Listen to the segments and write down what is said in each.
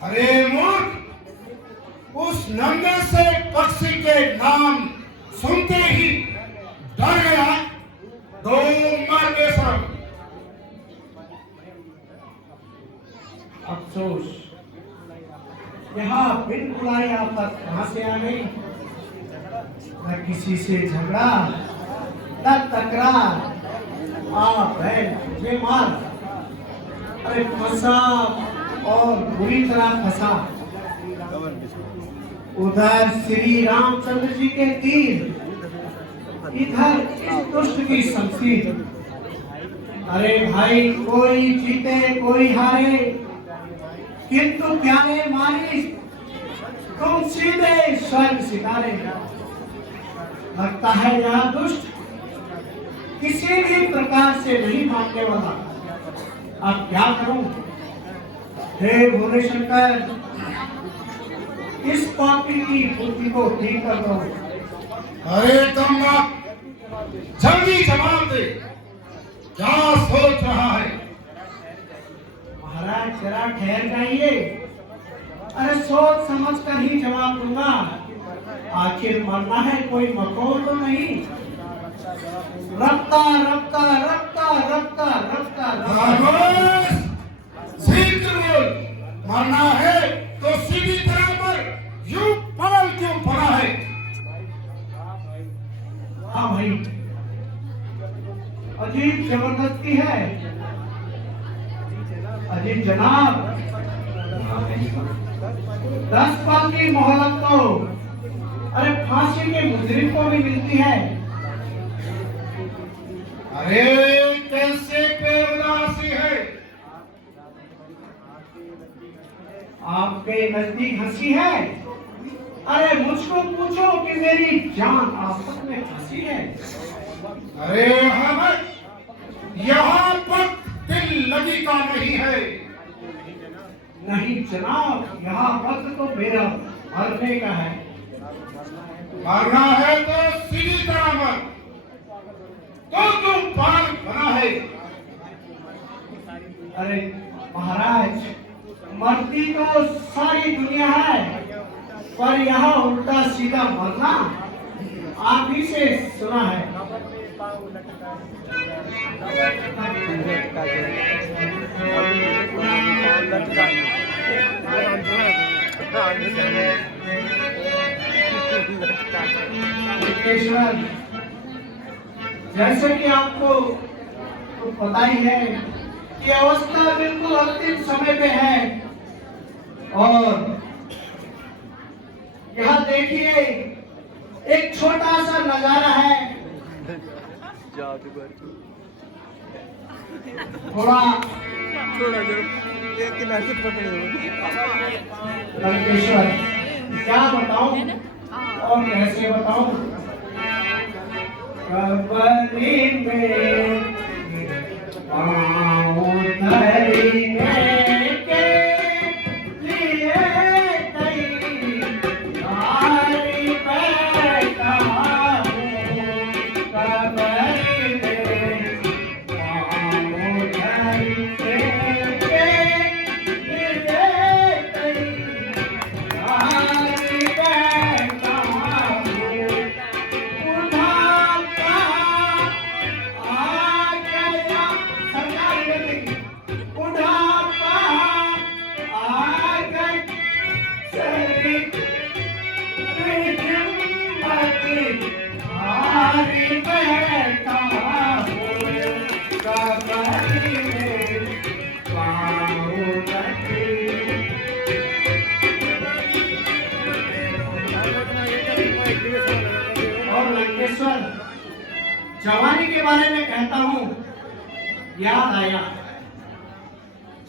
अरे मूर्ख, उस नंगे से पक्षी के नाम सुनते ही डर गया तो मर के सब। अफसोस, यहाँ बिन बुलाए आफत कहाँ से आ गई। न किसी से झगड़ा न तकरार, आ बैल ये मार। अरे फंसा और बुरी तरह फंसा। उधर श्री रामचंद्र जी के तीर, इधर इस दुष्ट की शमशीर। अरे भाई, कोई जीते कोई हारे, किंतु प्यारे मालिक तुम सीधे स्वर्ग सितारे। लगता है यह दुष्ट किसी भी प्रकार से नहीं मानने वाला। अब क्या करूं? हे भोले शंकर, इस पापी की बुद्धि को ठीक कर दो। अरे तुम जल्दी जवाब दे, क्या सोच रहा है? महाराज जरा ठहर जाइए। अरे सोच समझ कर ही जवाब दूंगा। आखिर मरना है, कोई मखौल तो नहीं। रफ्ता रफ्ता रफ्ता रफ्ता रफ्ता खामोश! शीघ्र बोल, मरना है तो सीधी तरह पर यूं पगल क्यों पड़ा है? हाँ भाई, अजीब जबरदस्ती है। अजीब जनाब, 10 साल की मोहलत तो अरे फांसी के मुजरिम को भी मिलती है। अरे कैसे बेवनासी है? आपके नजदीक हंसी है। अरे मुझको पूछो कि मेरी जान आफत में फंसी है। अरे यहाँ पर दिल लगी का नहीं है। नहीं जनाब, यहाँ वक्त तो मेरा मरने का है। मरना है तो सीधी तरह मर, तो तुम पागल बना है। अरे महाराज, मरती तो सारी दुनिया है, पर यहाँ उल्टा सीधा मरना आप ही से सुना है। विश्वेश्वर, जैसे कि आपको तो पता ही है कि अवस्था बिल्कुल अंतिम समय पे है। और यहाँ देखिए, एक छोटा सा नजारा है। थोड़ा लंकेश्वर, क्या बताऊं और कैसे बताऊं। कबरी में पाँव धरने के लिए तैयार बैठा हूँ। कबरी में पाँव धरने के लिए तैयार बैठा हूँ। बुढ़ापा आ गया, सरकारी बुढ़ापा आ गई, शरीर हिम्मत हारी बैठा हूँ। कबरी में पाँव रखे। और लंकेश्वर, जवानी के बारे में कहता हूँ, याद आया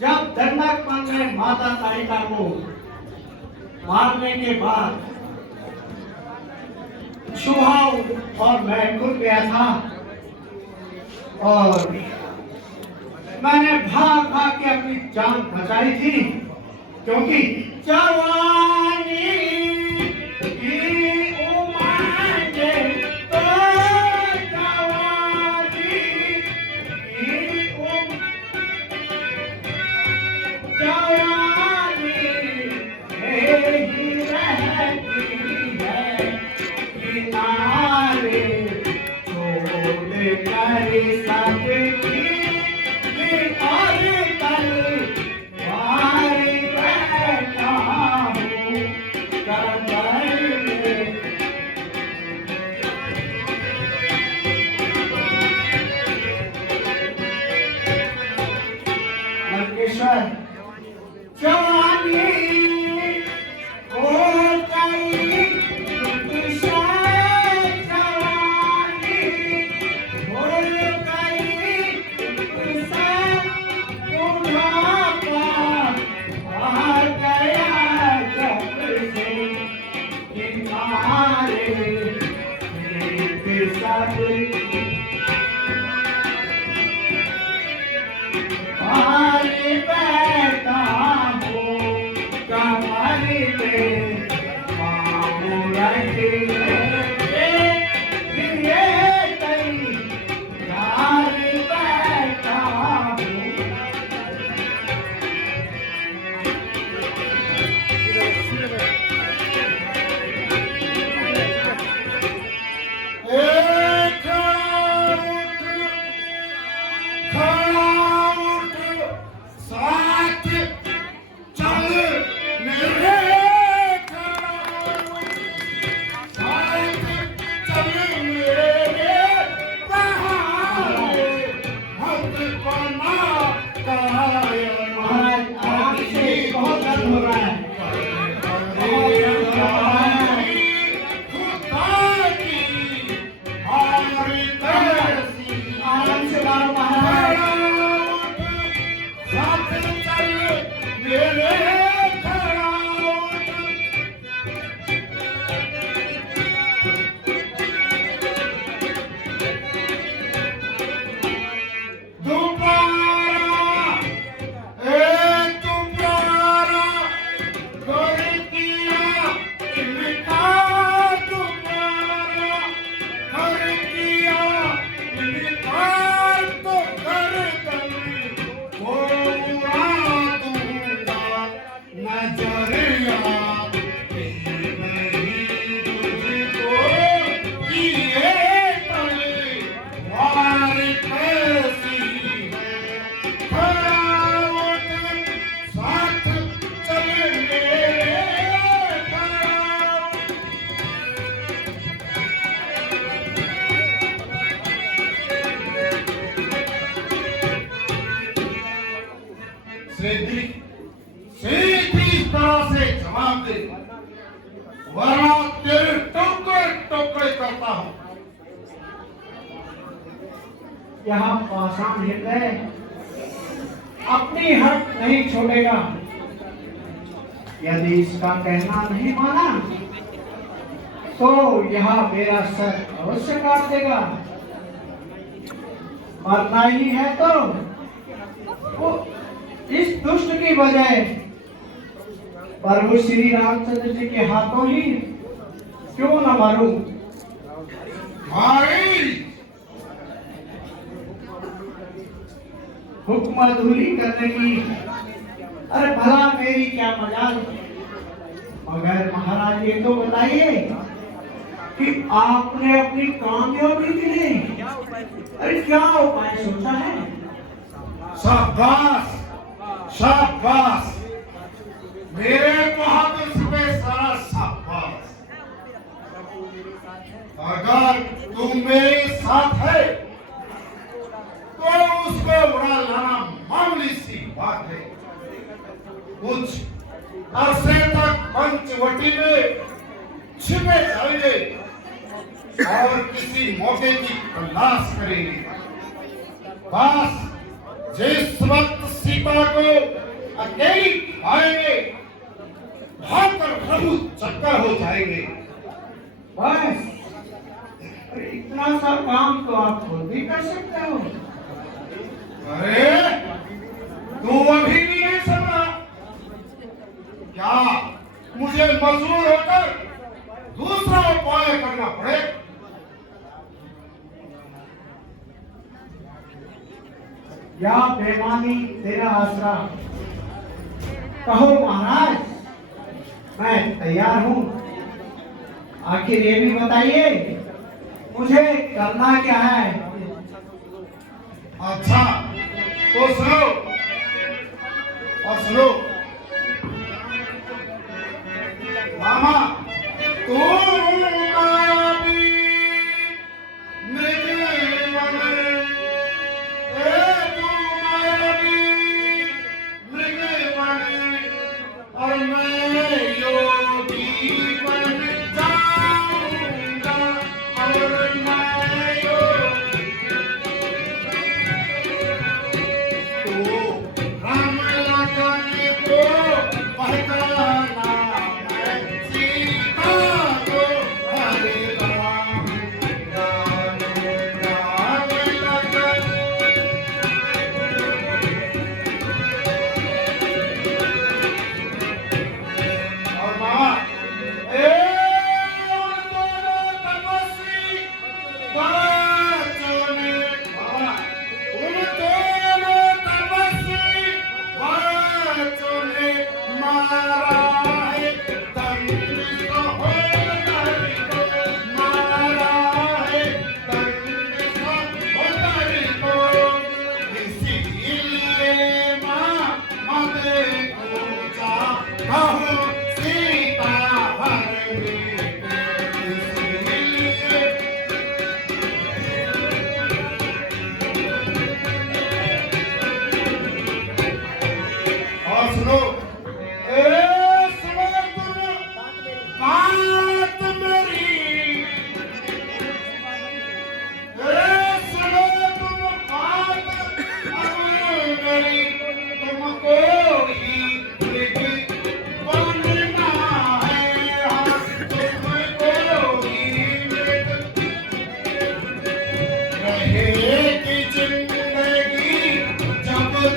जब दंडकपन ने माता तारिका को मारने के बाद सुहाव और मैं डूब गया था, और मैंने भाग भाग के अपनी जान बचाई थी, क्योंकि जवानी की उमंग तो जवानी की जवानी परमेश्वर जवानी हो गई तुझसे जवानी हो गई तुझसे बुढ़ापा आ गया जब से किनारे एक सब पानी बैठा हूँ कमर पे मामू रखे बैठा हूँ महाराज आराम से, बहुत दर्द हो रहा है, बहुत दर्द हो रहा है। आराम से मारो महाराज। सीधी तरह से जवाब दे, वरना तेरे टुकड़े टुकड़े करता हूं। यहाँ पाषाण हृदय अपनी हट नहीं छोड़ेगा। यदि इसका कहना नहीं माना तो यह मेरा सर अवश्य काट देगा। मरना ही है तो वो इस दुष्ट की वजह प्रभु श्री रामचंद्र जी के हाथों ही क्यों न मारूं। हुक्म अधूरी करने की, अरे भला मेरी क्या मजाल। मगर महाराज ये तो बताइए कि आपने अपनी कामयाबी के लिए अरे क्या उपाय सोचा है। शाबाश शाबाश, मेरे बहादुर पे सारा शाबाश। अगर तुम मेरे साथ है तो उसको उड़ा लाना मामूली सी बात है। कुछ अरसे तक पंचवटी में छिपे जाएंगे और किसी मौके की तलाश करेंगे। बस जिस वक्त सीता को अकेली पाएंगे भागकर प्रभु चक्कर हो जाएंगे। बस इतना सा काम तो आप खुद भी कर सकते हो। अरे तू अभी भी नहीं समझा क्या? मुझे मजबूर होकर दूसरा उपाय करना पड़े। या बेईमानी तेरा आसरा। कहो महाराज, मैं तैयार हूँ। आखिर ये भी बताइए मुझे करना क्या है। अच्छा तो सुनो और सुनो। मामा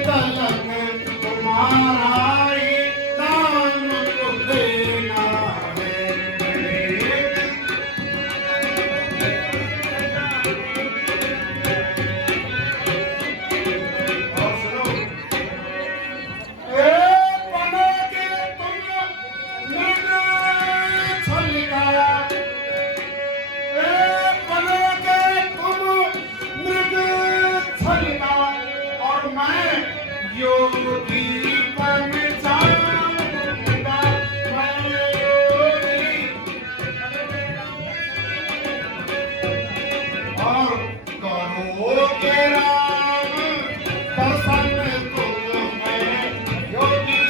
तलक तुम्हारा ही नाम को देना है। और सुनो, ए बनोगे तुम मृग छलिका, ए बनोगे तुम मृग छलिका, और मैं योगी बन जाऊंगा, मैं योगी। और करोगे राम दर्शन तुम्हें योगी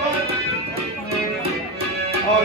बन। और